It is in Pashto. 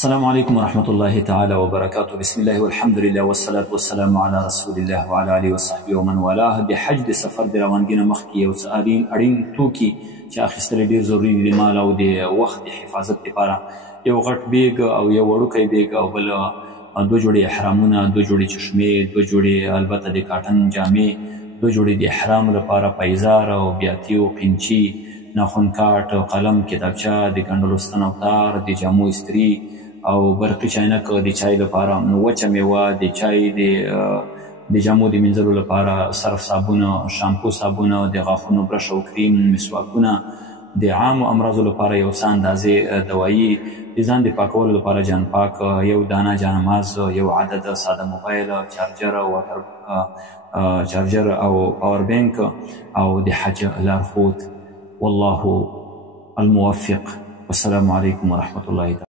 السلام عليكم ورحمة الله تعالى وبركاته. بسم الله والحمد لله والصلاة والسلام على رسول الله وعلى آله وصحبه ومن والاه. د حج د سفر د روانګي نه مخکې یو څه اړین توکي چې اخیستل ډېر ضروري دي د مال او د وخت د حفاظت لپاره. یو غټ بیګ او یو وړوکی بیګ او بل 2 جوړې احرامونه، 2 جوړې چشمې، 2 جوړې البته د کاټن جامې، 2 جوړې د احرام لپاره پیزار او بیاتي او قینچي، ناخن کاټ، قلم، کتابچه، د ګنډلو ستن او تار، د جامو استري او برقي چاینک د چای لپاره، وچه میوه، د چای د جامو د مینځلو لپاره صرف صابون، شامپو صابون، د غاښونو برش او کریم، مسواکونه، د عامو امراضو لپاره یو څه اندازې دوایي، د ځان د پاکولو لپاره جان پاک، یو دانه جانماز، یو عدد ساده موبایل، چارجر او پاور بینک او د حج لارښود. والله الموفق. والسلام علیکم ورحمة الله تعالی.